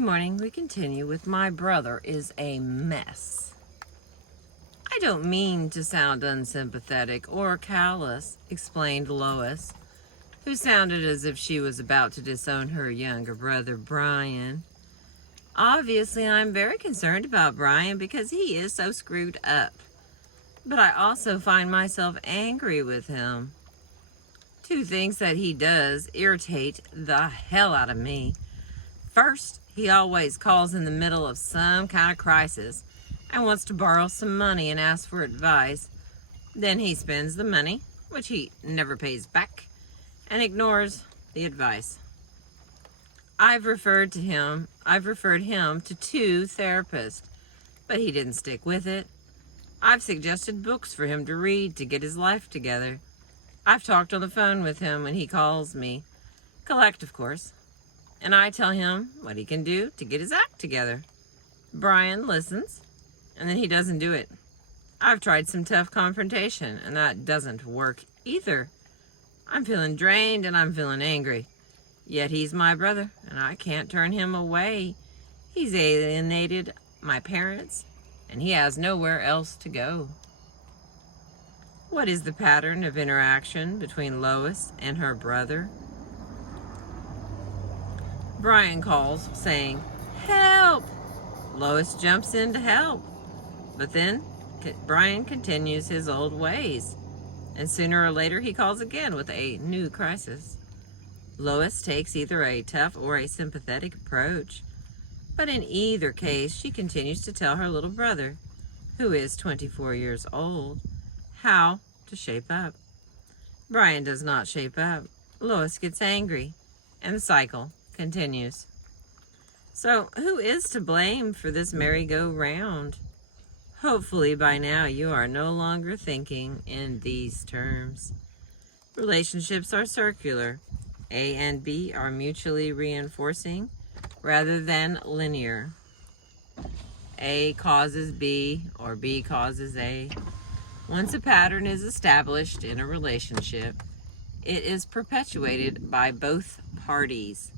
Good morning. We continue with my brother is a mess. I don't mean to sound unsympathetic or callous, explained Lois, who sounded as if she was about to disown her younger brother, Brian. Obviously, I'm very concerned about Brian because he is so screwed up. But I also find myself angry with him. Two things that he does irritate the hell out of me. First, he always calls in the middle of some kind of crisis and wants to borrow some money and ask for advice. Then he spends the money, which he never pays back, and ignores the advice. I've referred him to 2 therapists, but he didn't stick with it. I've suggested books for him to read to get his life together. I've talked on the phone with him when he calls me, collect of course, and I tell him what he can do to get his act together. Brian listens, and then he doesn't do it. I've tried some tough confrontation, and that doesn't work either. I'm feeling drained and I'm feeling angry. Yet he's my brother, and I can't turn him away. He's alienated my parents, and he has nowhere else to go. What is the pattern of interaction between Lois and her brother? Brian calls, saying, "Help!" Lois jumps in to help. But then Brian continues his old ways, and sooner or later he calls again with a new crisis. Lois takes either a tough or a sympathetic approach, but in either case she continues to tell her little brother, who is 24 years old, how to shape up. Brian does not shape up. Lois gets angry, and the cycle continues. So, who is to blame for this merry-go-round? Hopefully by now you are no longer thinking in these terms. Relationships are circular. A and B are mutually reinforcing rather than linear. A causes B or B causes A. Once a pattern is established in a relationship, it is perpetuated by both parties.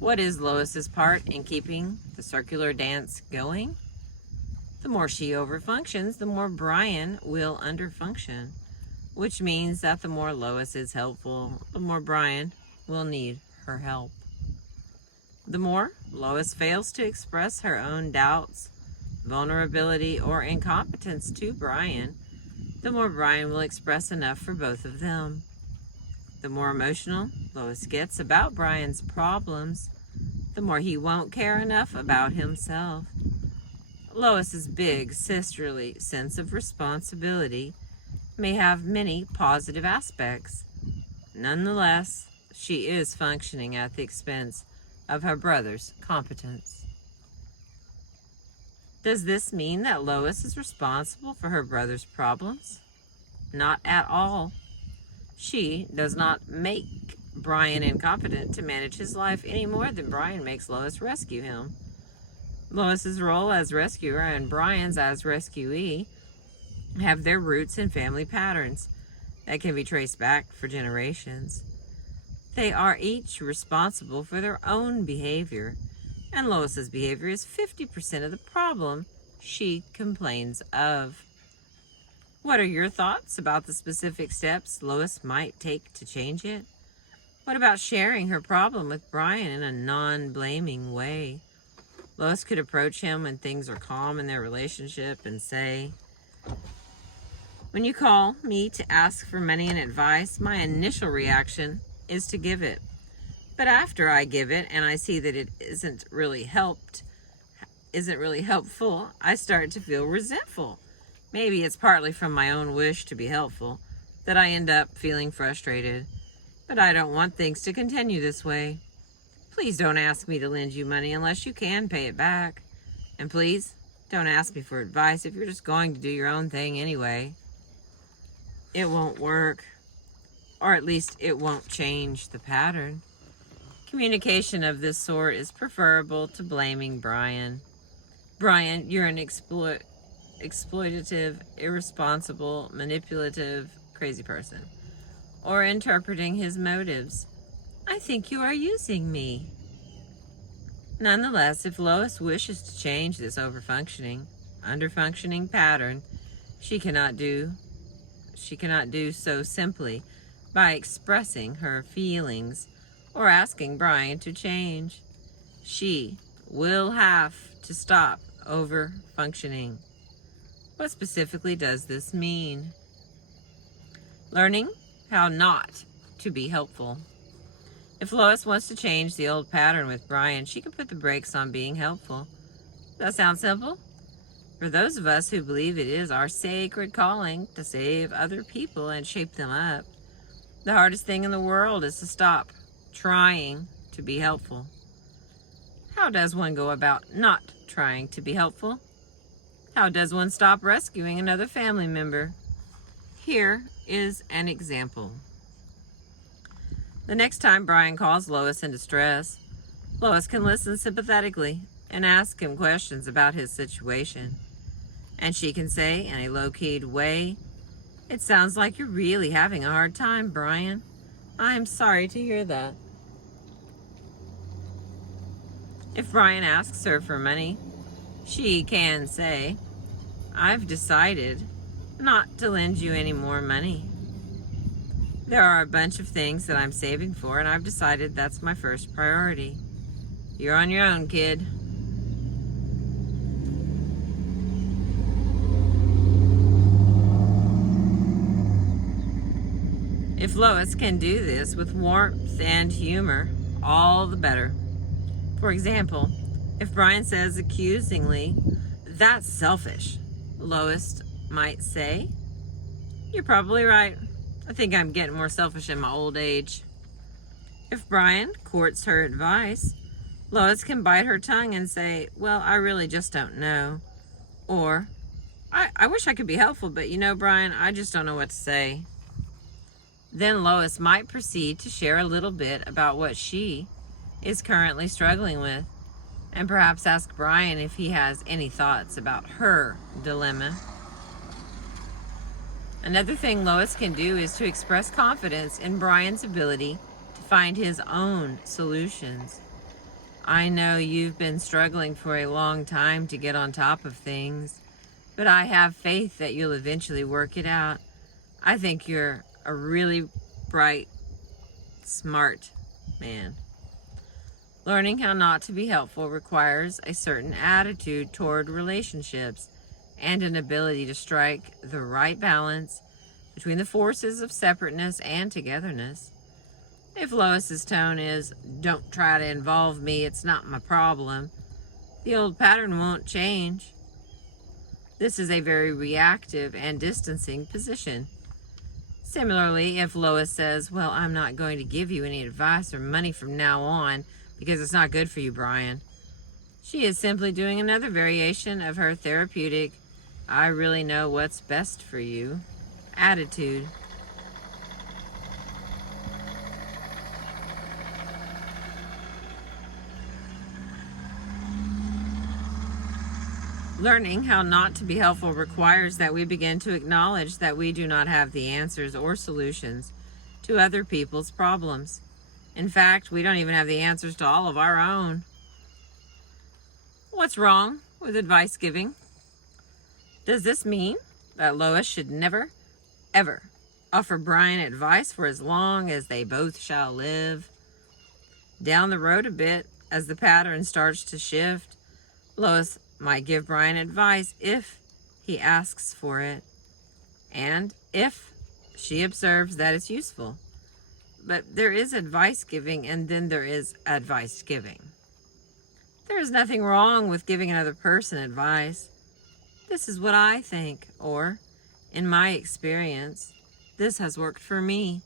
What is Lois's part in keeping the circular dance going? The more she overfunctions, the more Brian will underfunction, which means that the more Lois is helpful, the more Brian will need her help. The more Lois fails to express her own doubts, vulnerability, or incompetence to Brian, the more Brian will express enough for both of them. The more emotional Lois gets about Brian's problems, the more he won't care enough about himself. Lois's big sisterly sense of responsibility may have many positive aspects. Nonetheless, she is functioning at the expense of her brother's competence. Does this mean that Lois is responsible for her brother's problems? Not at all. She does not make Brian incompetent to manage his life any more than Brian makes Lois rescue him. Lois's role as rescuer and Brian's as rescuee have their roots in family patterns that can be traced back for generations. They are each responsible for their own behavior, and Lois's behavior is 50% of the problem she complains of. What are your thoughts about the specific steps Lois might take to change it? What about sharing her problem with Brian in a non-blaming way? Lois could approach him when things are calm in their relationship and say, "When you call me to ask for money and advice, my initial reaction is to give it. But after I give it and I see that it isn't really helpful, I start to feel resentful. Maybe it's partly from my own wish to be helpful that I end up feeling frustrated. But I don't want things to continue this way. Please don't ask me to lend you money unless you can pay it back. And please don't ask me for advice if you're just going to do your own thing anyway. It won't work, or at least it won't change the pattern." Communication of this sort is preferable to blaming Brian. "Brian, you're an exploitative, irresponsible, manipulative, crazy person." Or interpreting his motives, "I think you are using me." Nonetheless, if Lois wishes to change this overfunctioning, underfunctioning pattern, she cannot do so simply by expressing her feelings or asking Brian to change. She will have to stop overfunctioning. What specifically does this mean? Learning how not to be helpful. If Lois wants to change the old pattern with Brian, she can put the brakes on being helpful. Does that sound simple? For those of us who believe it is our sacred calling to save other people and shape them up, the hardest thing in the world is to stop trying to be helpful. How does one go about not trying to be helpful? How does one stop rescuing another family member? Here is an example. The next time Brian calls Lois in distress, Lois can listen sympathetically and ask him questions about his situation. And she can say in a low-keyed way, "It sounds like you're really having a hard time, Brian. I am sorry to hear that." If Brian asks her for money, she can say, "I've decided not to lend you any more money. There are a bunch of things that I'm saving for, and I've decided that's my first priority. You're on your own, kid." If Lois can do this with warmth and humor, all the better. For example, if Brian says accusingly, "That's selfish," Lois might say, "You're probably right. I think I'm getting more selfish in my old age." If Brian courts her advice, Lois can bite her tongue and say, "Well, I really just don't know." Or, I wish I could be helpful, but Brian, I just don't know what to say." Then Lois might proceed to share a little bit about what she is currently struggling with, and perhaps ask Brian if he has any thoughts about her dilemma. Another thing Lois can do is to express confidence in Brian's ability to find his own solutions. "I know you've been struggling for a long time to get on top of things, but I have faith that you'll eventually work it out. I think you're a really bright, smart man." Learning how not to be helpful requires a certain attitude toward relationships and an ability to strike the right balance between the forces of separateness and togetherness. If Lois's tone is, "Don't try to involve me, it's not my problem," the old pattern won't change. This is a very reactive and distancing position. Similarly, if Lois says, "Well, I'm not going to give you any advice or money from now on because it's not good for you, Brian," she is simply doing another variation of her therapeutic, "I really know what's best for you" attitude. Learning how not to be helpful requires that we begin to acknowledge that we do not have the answers or solutions to other people's problems. In fact, we don't even have the answers to all of our own. What's wrong with advice giving? Does this mean that Lois should never, ever offer Brian advice for as long as they both shall live? Down the road a bit, as the pattern starts to shift, Lois might give Brian advice if he asks for it, and if she observes that it's useful. But there is advice giving, and then there is advice giving. There is nothing wrong with giving another person advice. "This is what I think," or, "In my experience, this has worked for me."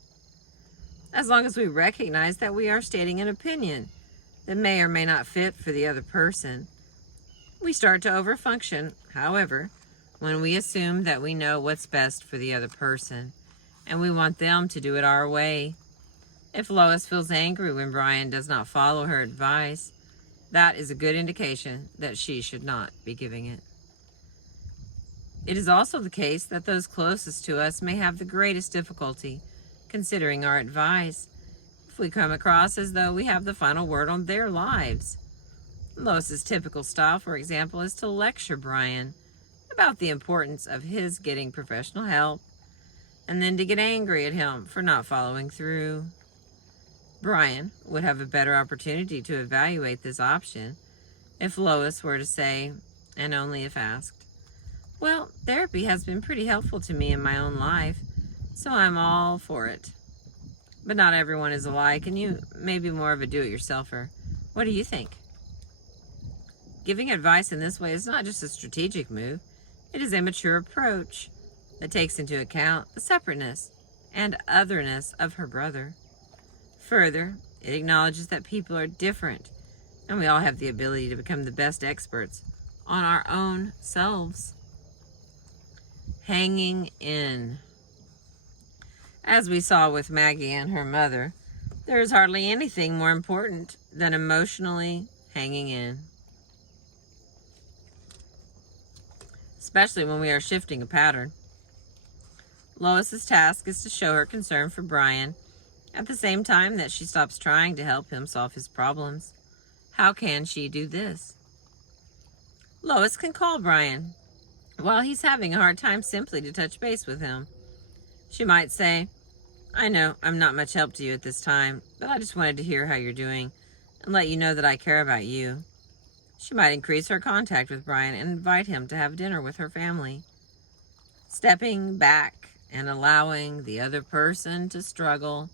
As long as we recognize that we are stating an opinion that may or may not fit for the other person. We start to overfunction, however, when we assume that we know what's best for the other person, and we want them to do it our way. If Lois feels angry when Brian does not follow her advice, that is a good indication that she should not be giving it. It is also the case that those closest to us may have the greatest difficulty considering our advice if we come across as though we have the final word on their lives. Lois's typical style, for example, is to lecture Brian about the importance of his getting professional help, and then to get angry at him for not following through. Brian would have a better opportunity to evaluate this option if Lois were to say, and only if asked, "Well, therapy has been pretty helpful to me in my own life, so I'm all for it. But not everyone is alike, and you may be more of a do-it-yourselfer. What do you think?" Giving advice in this way is not just a strategic move, it is a mature approach that takes into account the separateness and otherness of her brother. Further, it acknowledges that people are different, and we all have the ability to become the best experts on our own selves. Hanging in. As we saw with Maggie and her mother, there is hardly anything more important than emotionally hanging in. Especially when we are shifting a pattern. Lois's task is to show her concern for Brian at the same time that she stops trying to help him solve his problems. How can she do this? Lois can call Brian while he's having a hard time simply to touch base with him. She might say, "I know I'm not much help to you at this time, but I just wanted to hear how you're doing and let you know that I care about you." She might increase her contact with Brian and invite him to have dinner with her family. Stepping back and allowing the other person to struggle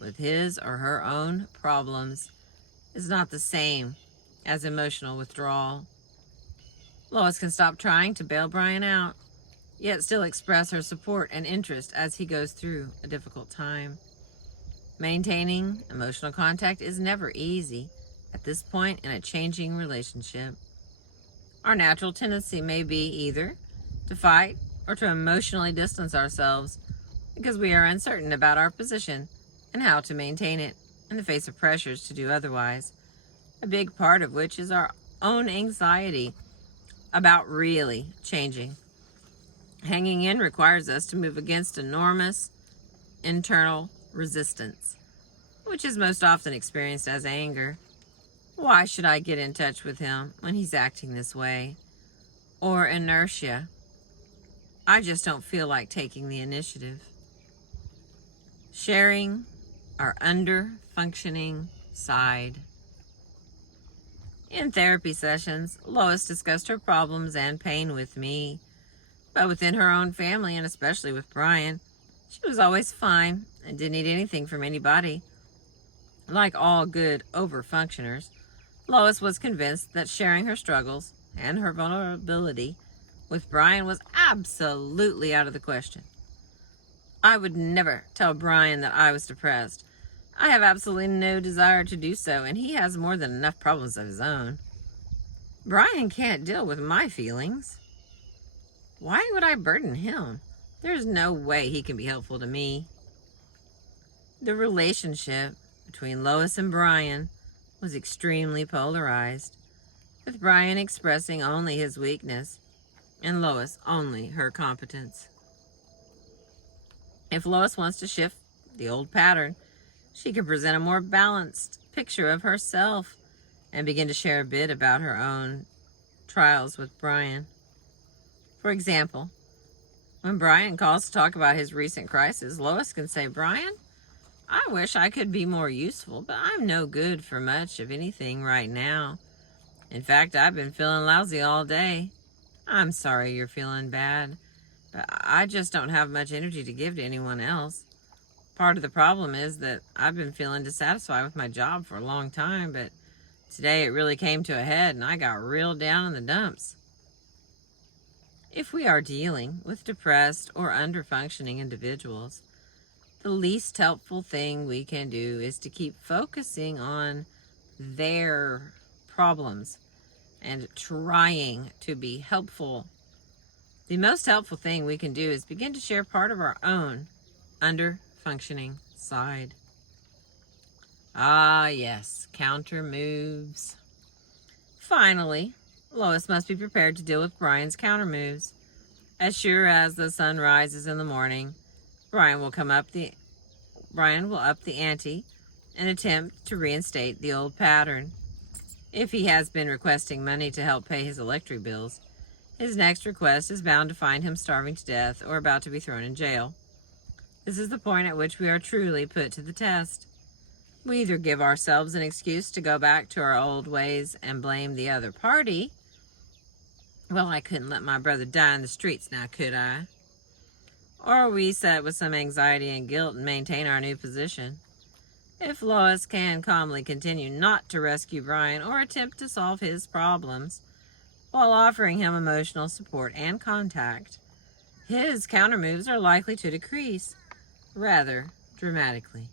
with his or her own problems is not the same as emotional withdrawal. Lois can stop trying to bail Brian out, yet still express her support and interest as he goes through a difficult time. Maintaining emotional contact is never easy at this point in a changing relationship. Our natural tendency may be either to fight or to emotionally distance ourselves because we are uncertain about our position and how to maintain it in the face of pressures to do otherwise, a big part of which is our own anxiety about really changing. Hanging in requires us to move against enormous internal resistance, which is most often experienced as anger. Why should I get in touch with him when he's acting this way? Or inertia. I just don't feel like taking the initiative. Sharing our under-functioning side. In therapy sessions, Lois discussed her problems and pain with me, but within her own family, and especially with Brian, she was always fine and didn't need anything from anybody. Like all good over-functioners, Lois was convinced that sharing her struggles and her vulnerability with Brian was absolutely out of the question. I would never tell Brian that I was depressed. I have absolutely no desire to do so, and he has more than enough problems of his own. Brian can't deal with my feelings. Why would I burden him? There's no way he can be helpful to me. The relationship between Lois and Brian was extremely polarized, with Brian expressing only his weakness and Lois only her competence. If Lois wants to shift the old pattern, she can present a more balanced picture of herself and begin to share a bit about her own trials with Brian. For example, when Brian calls to talk about his recent crisis, Lois can say, "Brian, I wish I could be more useful, but I'm no good for much of anything right now. In fact, I've been feeling lousy all day. I'm sorry you're feeling bad, but I just don't have much energy to give to anyone else. Part of the problem is that I've been feeling dissatisfied with my job for a long time, but today it really came to a head and I got real down in the dumps." If we are dealing with depressed or under-functioning individuals, the least helpful thing we can do is to keep focusing on their problems and trying to be helpful. The most helpful thing we can do is begin to share part of our own under-functioning side. Ah, yes, counter moves. Finally, Lois must be prepared to deal with Brian's counter moves. As sure as the sun rises in the morning, Brian will up the ante and attempt to reinstate the old pattern. If he has been requesting money to help pay his electric bills, his next request is bound to find him starving to death or about to be thrown in jail. This is the point at which we are truly put to the test. We either give ourselves an excuse to go back to our old ways and blame the other party. Well, I couldn't let my brother die in the streets now, could I? Or we sit with some anxiety and guilt and maintain our new position. If Lois can calmly continue not to rescue Brian or attempt to solve his problems while offering him emotional support and contact, his countermoves are likely to decrease, rather dramatically.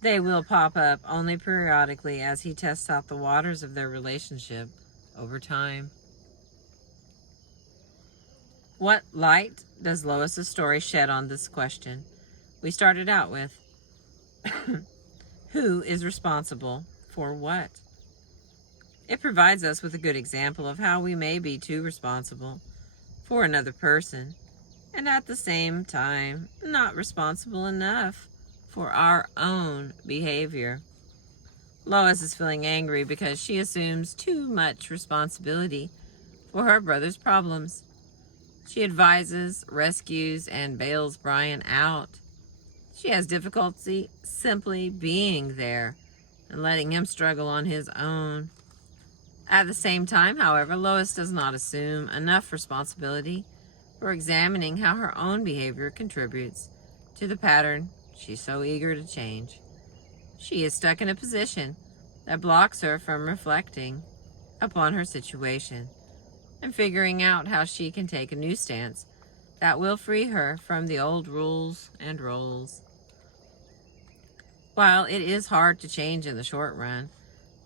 They will pop up only periodically as he tests out the waters of their relationship over time. What light does Lois's story shed on this question? We started out with, who is responsible for what? It provides us with a good example of how we may be too responsible for another person, and at the same time, not responsible enough for our own behavior. Lois is feeling angry because she assumes too much responsibility for her brother's problems. She advises, rescues, and bails Brian out. She has difficulty simply being there and letting him struggle on his own. At the same time, however, Lois does not assume enough responsibility for examining how her own behavior contributes to the pattern she's so eager to change. She is stuck in a position that blocks her from reflecting upon her situation and figuring out how she can take a new stance that will free her from the old rules and roles. While it is hard to change in the short run,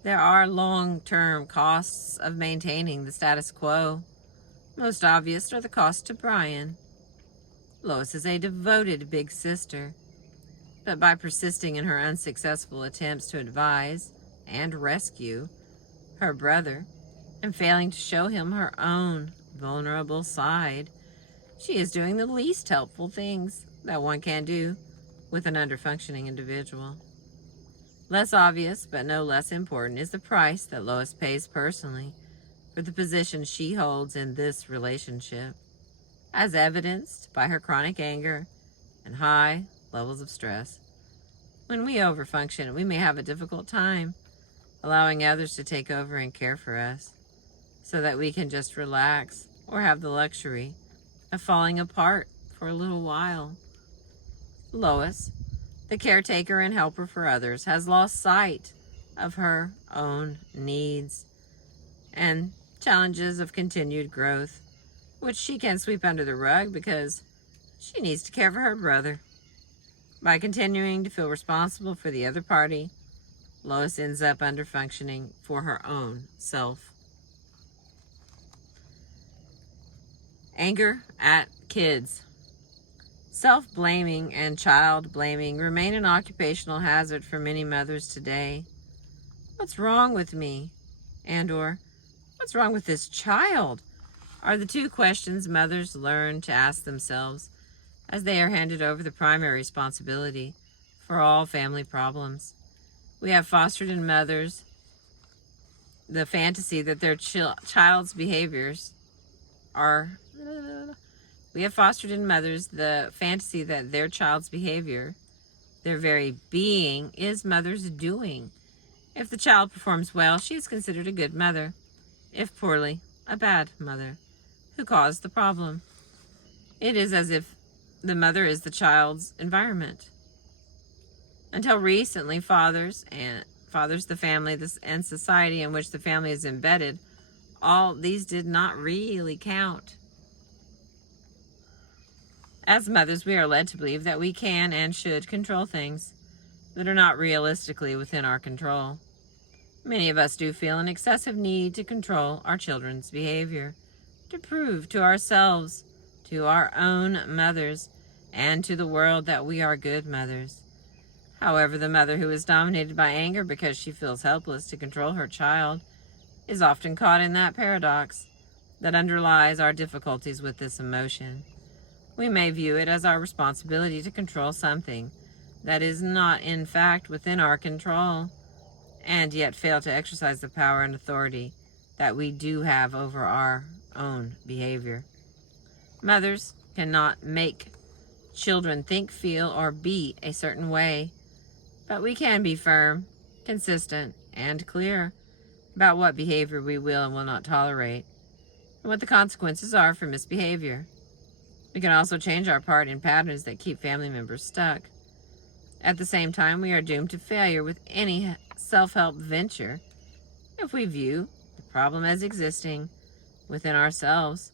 there are long-term costs of maintaining the status quo. Most obvious are the costs to Brian. Lois is a devoted big sister, but by persisting in her unsuccessful attempts to advise and rescue her brother and failing to show him her own vulnerable side, she is doing the least helpful things that one can do with an under-functioning individual. Less obvious, but no less important, is the price that Lois pays personally for the position she holds in this relationship, as evidenced by her chronic anger and high levels of stress. When we overfunction, we may have a difficult time allowing others to take over and care for us, so that we can just relax or have the luxury of falling apart for a little while. Lois, the caretaker and helper for others, has lost sight of her own needs and challenges of continued growth, which she can sweep under the rug because she needs to care for her brother. By continuing to feel responsible for the other party, Lois ends up under-functioning for her own self. Anger at kids. Self-blaming and child-blaming remain an occupational hazard for many mothers today. What's wrong with me? And/or, what's wrong with this child? Are the two questions mothers learn to ask themselves as they are handed over the primary responsibility for all family problems. We have fostered in mothers the fantasy that their child's behaviors are... We have fostered in mothers the fantasy that their child's behavior, their very being, is mother's doing. If the child performs well, she is considered a good mother. If poorly, a bad mother, who caused the problem. It is as if the mother is the child's environment. Until recently, fathers, the family, and society in which the family is embedded, all these did not really count. As mothers, we are led to believe that we can and should control things that are not realistically within our control. Many of us do feel an excessive need to control our children's behavior, to prove to ourselves, to our own mothers, and to the world that we are good mothers. However, the mother who is dominated by anger because she feels helpless to control her child is often caught in that paradox that underlies our difficulties with this emotion. We may view it as our responsibility to control something that is not, in fact, within our control, and yet fail to exercise the power and authority that we do have over our own behavior. Mothers cannot make children think, feel, or be a certain way, but we can be firm, consistent, and clear about what behavior we will and will not tolerate, and what the consequences are for misbehavior. We can also change our part in patterns that keep family members stuck. At the same time, we are doomed to failure with any self-help venture if we view the problem as existing within ourselves,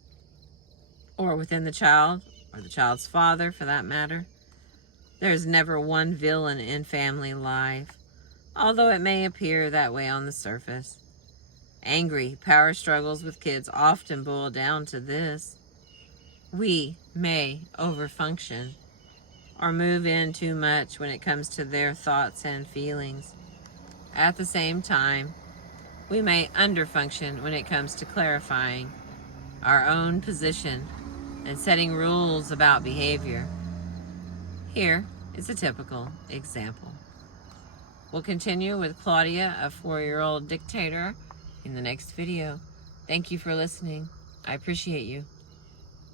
or within the child, or the child's father for that matter. There is never one villain in family life, although it may appear that way on the surface. Angry power struggles with kids often boil down to this: we may overfunction or move in too much when it comes to their thoughts and feelings. At the same time, we may underfunction when it comes to clarifying our own position and setting rules about behavior. Here is a typical example. We'll continue with Claudia, a 4-year-old dictator, in the next video. Thank you for listening. I appreciate you.